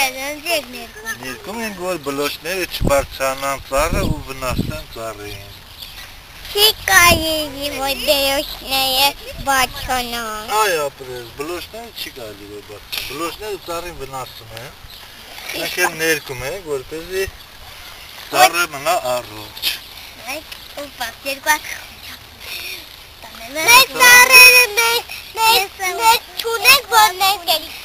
Ներկում են որ բլոշները չբարձրանան ծառը ու վնասեն ծառին։ Չի կարելի որ բլոշները բարձրանան։ Այ ապրես, բլոշները չի կարելի որ բարձրանան։ Բլոշները ծառին վնասում են։ Մենք էլ ներկում ենք, որպեսզի ծառը մնա առողջ։ Մենք ծառերը մեզ չունենք, որ մենք ներկում։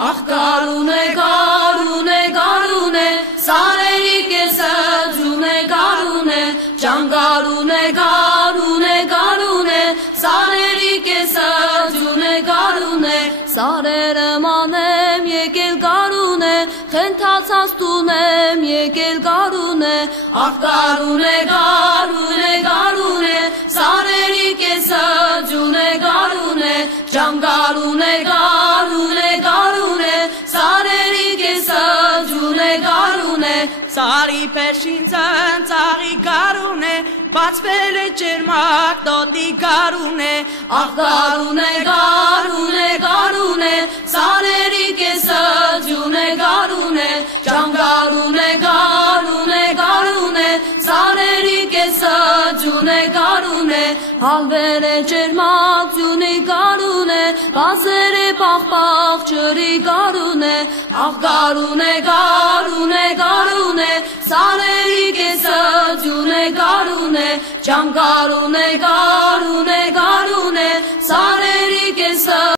Ախ գարունե, գարունե, գարունե, սարերի կեսը ձյունե գարունե, ջան գարունե, գարունե, գարունե, սարերի կեսը ձյունե գարունե, սարերը մանեմ եկել գարունե, խենթացած տունեմ եկել գարունե, ախ գարունե, գարունե, գարունե, սարերի կեսը ձյունե գարունե, ջան գարունե, գարունե, գարունե, սարերի կեսը ձյունե գարունե, սարի փեշին ծնծաղի գարունե, բացվել է ջերմակ տոտի գարունե, ախ գարունե, գարունե, գարունե, սարերի կեսը ձյունե գարունե, ջան գարունե, գարունե, գարունե, սարերի կեսը ձյունե գարունե, հալվել է ջերմակ ձյունի գարունե, բացել է պաղ-պաղ ջրի գարունե, ախ գարունե, գարունե, գարունե, սարերի կեսը ձյունե գարունե, ջան գարունե, գարունե, գարունե,